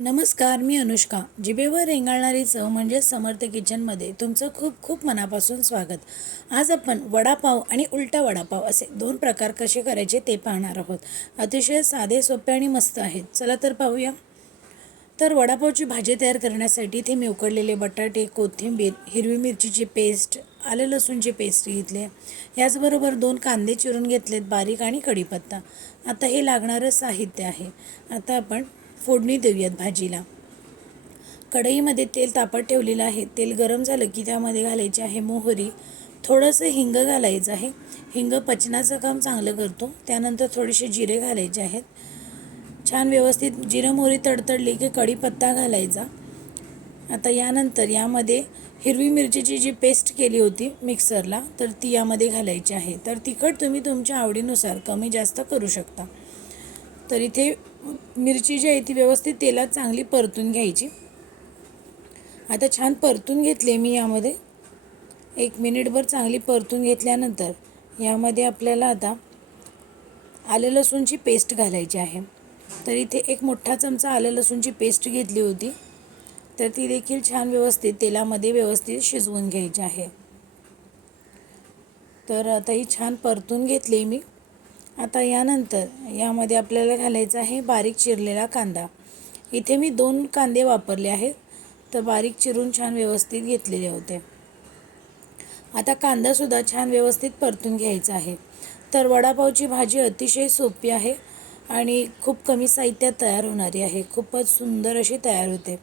नमस्कार मी अनुष्का. जिभेवर रेंगाळणारी चव म्हणजे समर्थ किचनमध्ये तुमचं खूप खूप मनापासून स्वागत. आज आपण वडापाव आणि उलटा वडापाव असे दोन प्रकार कसे करायचे ते पाहणार आहोत. अतिशय साधे सोपे आणि मस्त आहेत. चला तर पाहूया. तर वडापावची भाजी तयार करण्यासाठी इथे मी उकडलेले बटाटे कोथिंबीर हिरवी मिरचीची पेस्ट आलं लसूणची पेस्ट घेतली याचबरोबर दोन कांदे चिरून घेतलेत बारीक आणि कढीपत्ता. आता हे लागणारं साहित्य आहे. आता आपण फोडणी देऊयात भाजीला. कढईमध्ये तेल तापत ठेवलेलं आहे. तेल गरम झालं की त्यामध्ये घालायचे आहे मोहरी. थोडंसं हिंग घालायचं आहे. हिंग पचनाचं काम चांगलं करतो. त्यानंतर थोडेसे जिरे घालायचे आहेत. छान व्यवस्थित जिरं मोहरी तडतडली की कढीपत्ता घालायचा. आता यानंतर यामध्ये हिरवी मिरचीची जी पेस्ट केली होती मिक्सरला तर ती यामध्ये घालायची आहे. तर तिखट तुम्ही तुमच्या आवडीनुसार कमी जास्त करू शकता. तर इथे मिरची जी आहे ती व्यवस्थित तेलात चांगली परतून घ्यायची. आता छान परतून घेतले मी यामध्ये. एक मिनिटभर चांगली परतून घेतल्यानंतर यामध्ये आपल्याला आता आलं लसूणची पेस्ट घालायची आहे. तर इथे एक मोठा चमचा आलं लसूणची पेस्ट घेतली होती. तर ती देखील छान व्यवस्थित तेलामध्ये व्यवस्थित शिजवून घ्यायची आहे. तर आता ही छान परतून घेतली मी. आता यानंतर यामध्ये आपल्याला घालायचा आहे बारीक चिरलेला कांदा. इथे मी दोन कांदे वापरले आहेत तर बारीक चिरून छान व्यवस्थित घेतलेले होते. आता कांदासुद्धा छान व्यवस्थित परतून घ्यायचा आहे. तर वडापावची भाजी अतिशय सोपी आहे आणि खूप कमी साहित्यात तयार होणारी आहे. खूपच सुंदर अशी तयार होते.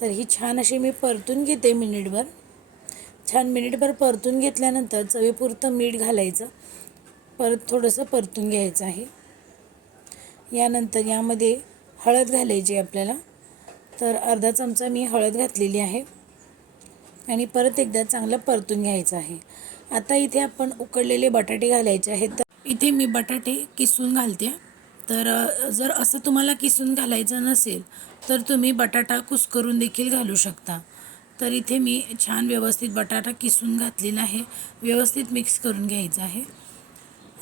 तर ही छान अशी मी परतून घेते मिनिटभर. छान मिनिटभर परतून घेतल्यानंतर चवीपुरतं मीठ घालायचं. परत थोडंसं परतून घ्यायचं आहे. यानंतर यामध्ये हळद घालायची आपल्याला. तर अर्धा चमचा मी हळद घातलेली आहे. आणि परत एकदा चांगलं परतून घ्यायचं आहे. आता इथे आपण उकडलेले बटाटे घालायचे आहेत. तर इथे मी बटाटे किसून घालते. तर जर असं तुम्हाला किसून घालायचं नसेल तर तुम्ही बटाटा कुस्करून देखील घालू शकता. तर इथे मी छान व्यवस्थित बटाटा किसून घातलेला आहे. व्यवस्थित मिक्स करून घ्यायचं आहे.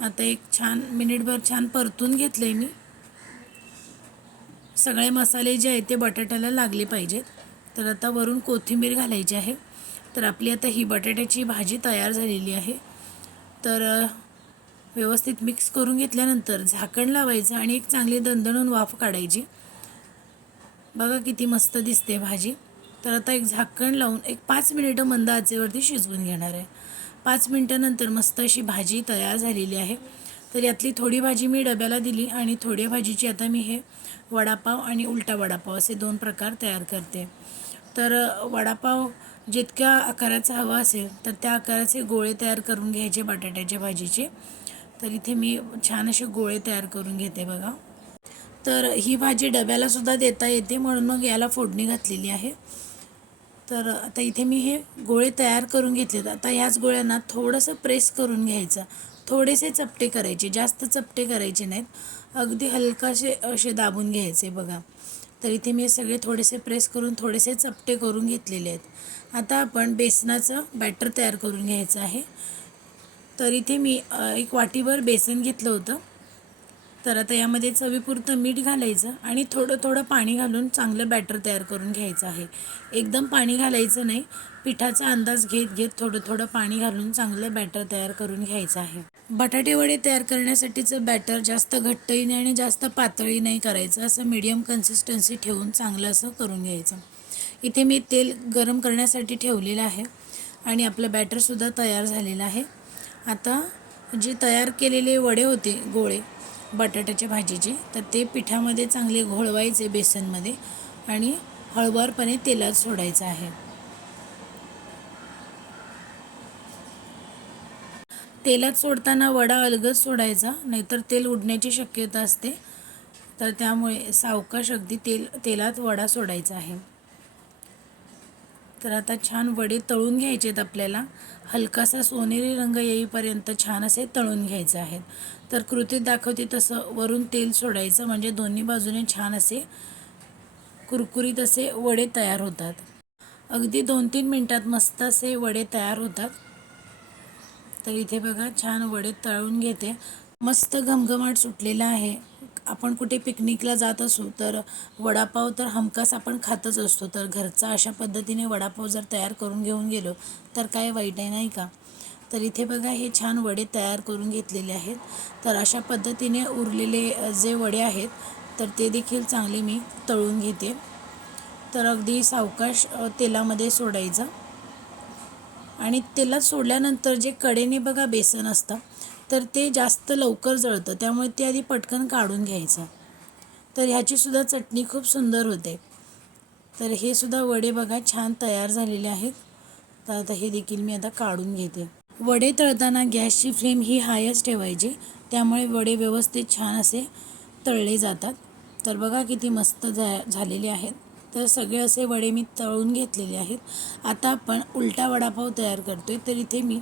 आता एक छान मिनिटभर छान परतून घेतलं आहे मी. सगळे मसाले जे आहेत ते बटाट्याला लागले पाहिजेत. तर आता वरून कोथिंबीर घालायची आहे. तर आपली आता ही बटाट्याची भाजी तयार झालेली आहे. तर व्यवस्थित मिक्स करून घेतल्यानंतर झाकण लावायचं आणि एक चांगली दणदणून वाफ काढायची. बघा किती मस्त दिसते भाजी. तर आता एक झाकण लावून एक पाच मिनिटं मंद आचेवरती शिजवून घेणार आहे. पाच मिनटानंतर मस्त अशी भाजी तयार झालेली आहे. तर यातली थोडी भाजी मी डब्याला दिली आणि थोड्या भाजीची आता मी हे वडापाव आणि उलटा वडापाव असे दोन प्रकार तयार करते. तर वडापाव जितक्या आकाराचा हवा असेल तर त्या आकाराचे गोळे तयार करून घ्यायचे बटाट्याच्या भाजीचे. तर इथे मी छान असे गोळे तयार करून घेते बघा. तर ही भाजी डब्यालासुद्धा देता येते म्हणून मग याला फोडणी घातलेली आहे. तर आता इथे मी हे गोळे तयार करून घेतलेत. आता ह्याच गोळ्यांना थोडंसं प्रेस करून घ्यायचं. थोडेसे चपटे करायचे. जास्त चपटे करायचे नाहीत. अगदी हलकासे असे दाबून घ्यायचे बघा. तर इथे मी सगळे थोडेसे प्रेस करून थोडेसे चपटे करून घेतलेले आहेत. आता आपण बेसनाचं बॅटर तयार करून घ्यायचं आहे. तर इथे मी एक वाटीभर बेसन घेतलं होतं. तर आता यामध्ये चवीपुरतं मीठ घालायचं आणि थोडं थोडं पाणी घालून चांगलं बॅटर तयार करून घ्यायचं आहे. एकदम पाणी घालायचं नाही. पिठाचा अंदाज घेत घेत थोडं थोडं पाणी घालून चांगलं बॅटर तयार करून घ्यायचं आहे. बटाटे वडे तयार करण्यासाठीचं बॅटर जास्त घट्टही नाही आणि जास्त पातळी नाही करायचं. असं मीडियम कन्सिस्टन्सी ठेवून चांगलं असं करून घ्यायचं. इथे मी तेल गरम करण्यासाठी ठेवलेलं आहे आणि आपलं बॅटरसुद्धा तयार झालेलं आहे. आता जे तयार केलेले वडे होते गोळे बटाट्याच्या भाजीचे. तर ते पिठामध्ये चांगले घोळवायचे बेसनमध्ये आणि हळवारपणे तेलात सोडायचं आहे. तेलात सोडताना वडा अलगद सोडायचा नाहीतर तेल उडण्याची शक्यता असते. तर त्यामुळे सावकाश अगदी तेल तेलात वडा सोडायचा आहे. तर आता छान वडे तळून घ्यायचे आहेत आपल्याला. हलकासा सोनेरी रंग येईपर्यंत छान असे तळून घ्यायचे आहेत. तर कृतीत दाखवते तसं वरून तेल सोडायचं म्हणजे दोन्ही बाजूने छान असे कुरकुरीत असे वडे तयार होतात. अगदी दोन तीन मिनटात मस्त असे वडे तयार होतात. तर इथे बघा छान वडे तळून घेते. मस्त घमघमाट सुटलेला आहे. आपण कुठे पिकनिकला जात असू तर वडापाव तर हमखास आपण खातच असतो. तर घरचा अशा पद्धतीने वडापाव जर तयार करून घेऊन गेलो तर काय वाईट आहे नाही का? तर इथे बघा हे छान वडे तयार करून घेतलेले आहेत. तर अशा पद्धतीने उरलेले जे वडे आहेत तर ते देखील चांगले मी तळून घेते. तर अगदी सावकाश तेलामध्ये सोडायचं. आणि तेलात सोडल्यानंतर जे कडेने बघा बेसन असतं तर ते जास्त लवकर जळतं. त्यामुळे ते आधी पटकन काढून घ्यायचं. तर ह्याचीसुद्धा चटणी खूप सुंदर होते. तर हे सुद्धा वडे बघा छान तयार झालेले आहेत. तर आता हे देखील मी आता काढून घेते. वडे तळताना गॅसची फ्लेम ही हायच ठेवायची. त्यामुळे वडे व्यवस्थित छान असे तळले जातात. तर बघा किती मस्त झा झालेले आहेत. तर सगळे असे वडे मी तळून घेतलेले आहेत. आता आपण उलटा वडापाव तयार करतो आहे तर इथे मी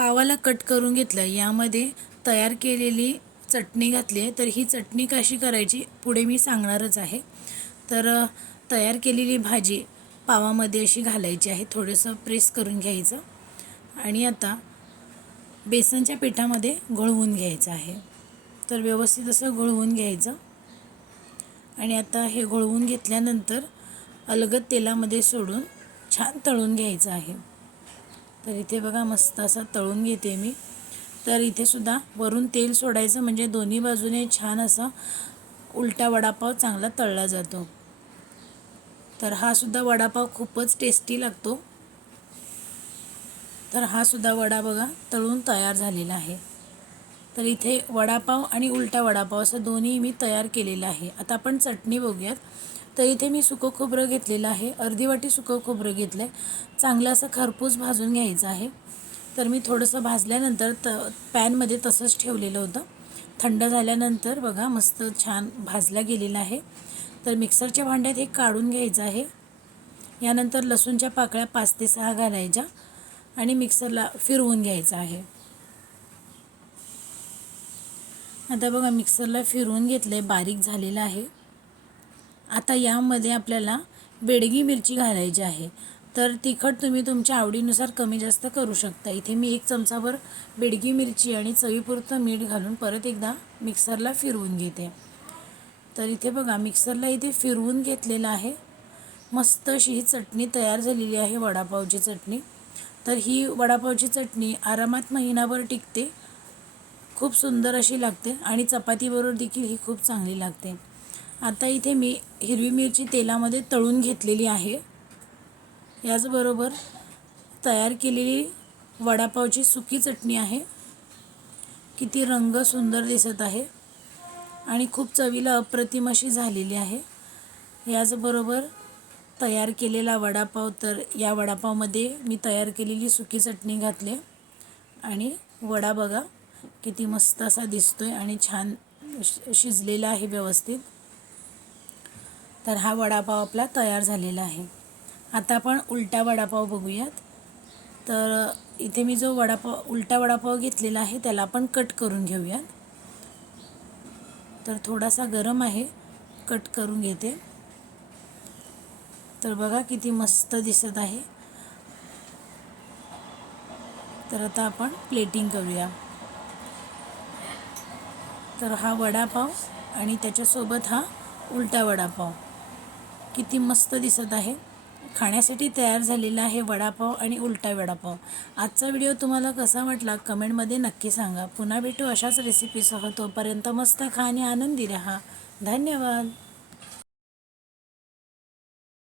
पावाला कट करून घेतलं यामध्ये तयार केलेली चटणी घातली आहे. तर ही चटणी कशी करायची पुढे मी सांगणारच आहे. तर तयार केलेली भाजी पावामध्ये अशी घालायची आहे. थोडंसं प्रेस करून घ्यायचं. आणि आता बेसनच्या पिठामध्ये घोळवून घ्यायचं आहे. तर व्यवस्थित असं घोळवून घ्यायचं. आणि आता हे घोळवून घेतल्यानंतर अलगद तेलामध्ये सोडून छान तळून घ्यायचं आहे. तर इथे बघा मस्त असा तळून घेते मी. तर इथे सुद्धा वरून तेल सोडायचं म्हणजे दोन्ही बाजूने छान असा उलटा वडापाव चांगला तळला जातो. तर हा सुद्धा वडापाव खूपच टेस्टी लागतो. तर हा सुद्धा वडा बघा तळून तयार झालेला आहे. तर इथे वडापाव आणि उलटा वडापाव असं दोन्ही मी तयार केलेलं आहे. आता आपण चटणी बघूयात. तर इथे मी सुकं खोबरं घेतलेलं आहे. अर्धी वाटी सुकं खोबरं घेतलं आहे चांगलं असं खरपूस भाजून घ्यायचं आहे. तर मी थोडंसं भाजल्यानंतर त पॅनमध्ये तसंच ठेवलेलं होतं. थंड झाल्यानंतर बघा मस्त छान भाजला गेलेला आहे. तर मिक्सरच्या भांड्यात हे काढून घ्यायचं आहे. यानंतर लसूणच्या पाकळ्या पाच ते सहा घालायच्या आणि मिक्सरला फिरवून घ्यायचं आहे. आता बघा मिक्सरला फिरवून घेतलं आहे बारीक झालेलं आहे. आता यामध्ये आपल्याला बेडगी मिरची घालायची आहे. तर तिखट तुम्ही तुमच्या आवडीनुसार कमी जास्त करू शकता. इथे मी एक चमचाभर बेडगी मिरची आणि चवीपुरतं मीठ घालून परत एकदा मिक्सरला फिरवून घेते. तर इथे बघा मिक्सरला इथे फिरवून घेतलेलं आहे. मस्त अशी ही चटणी तयार झालेली आहे वडापावची चटणी. तर ही वडापावची चटणी आरामात महिनाभर टिकते. खूप सुंदर अशी लागते आणि चपातीबरोबर देखील ही खूप चांगली लागते. आता इथे मी हिरवी मिरची तेलामध्ये तळून घेतलेली आहे. याचबरोबर तयार केलेली वडापावची सुकी चटणी आहे. किती रंग सुंदर दिसत आहे आणि खूप चवीला अप्रतिम अशी झालेली आहे. याचबरोबर तयार केलेला वडापाव तर या वडापावमध्ये मी तयार केलेली सुकी चटणी घातली आणि वडा बघा किती मस्त असा दिसतोय आणि छान शि शिजलेला आहे व्यवस्थित. तर हा वडापाव आपला तयार झालेला आहे. आता आपण उलटा वडापाव बघूयात. तर इथे मी जो वडापाव उलटा वडापाव घेतलेला आहे त्याला आपण कट करून घेऊयात. तर थोडासा गरम आहे कट करून घेते. तर बघा किती मस्त दिसत आहे. तर आता आपण प्लेटिंग करूया. तर हा वडापाव आणि त्याच्यासोबत हा उलटा वडापाव. किती मस्त दिसत आहे. खाण्यासाठी तयार झालेला आहे वडापाव आणि उलटा वडापाव. आजचा व्हिडिओ तुम्हाला कसा वाटला कमेंटमध्ये नक्की सांगा. पुन्हा भेटू अशाच रेसिपीसह तोपर्यंत मस्त खा आणि आनंदी राहा. धन्यवाद.